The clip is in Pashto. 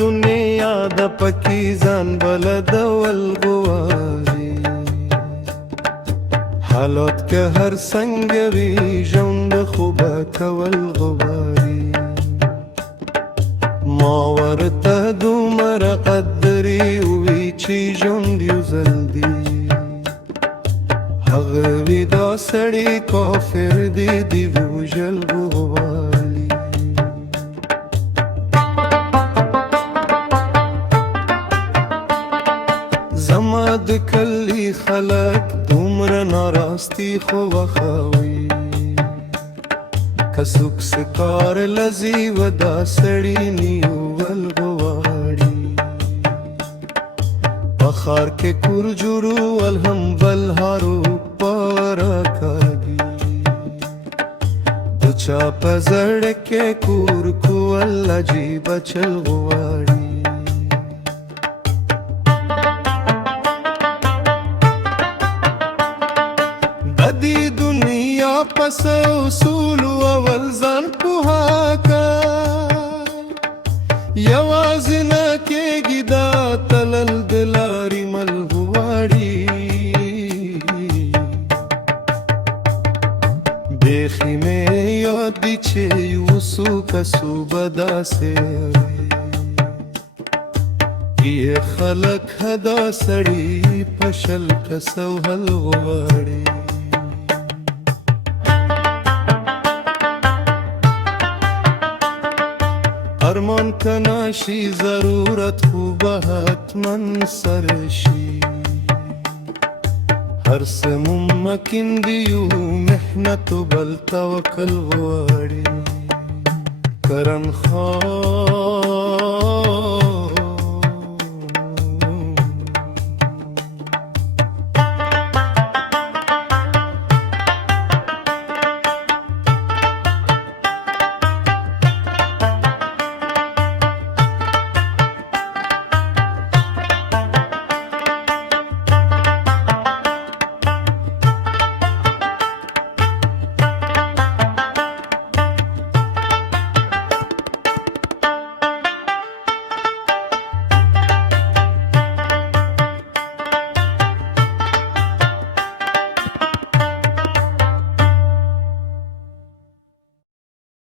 دنیا د پکی ځان بلدول غواړي حالات که هر څنګه وي ژوند خو به کول غواړي ما ورته دومره قدرې ووي چې ژوند یو ځل دی هغه وي دا سړی کافر دی د وژل غواړي زما د کلي خلک دومره ناراستی خو وخوي که څوک سکار لذي و دا سړی نیول غواړي په ښار کې کور جوړول هم بلهارو پاره کاږي د چا په زړه کې کور کول عجیبه چل غواړي دی دنیا پس اصول اول ځان پوها کا یوازې نه کېږي دا تلل د لارې مل غواړي بیخي مې یاد دي چې اوسو کسو به داسې یې خلک دا سړي په شل کسو حل غواړي ارمان کناشی ضرورت خوب حتمن سرشی هر څه ممکن دیو محنت بل توکل غواړي کرن خان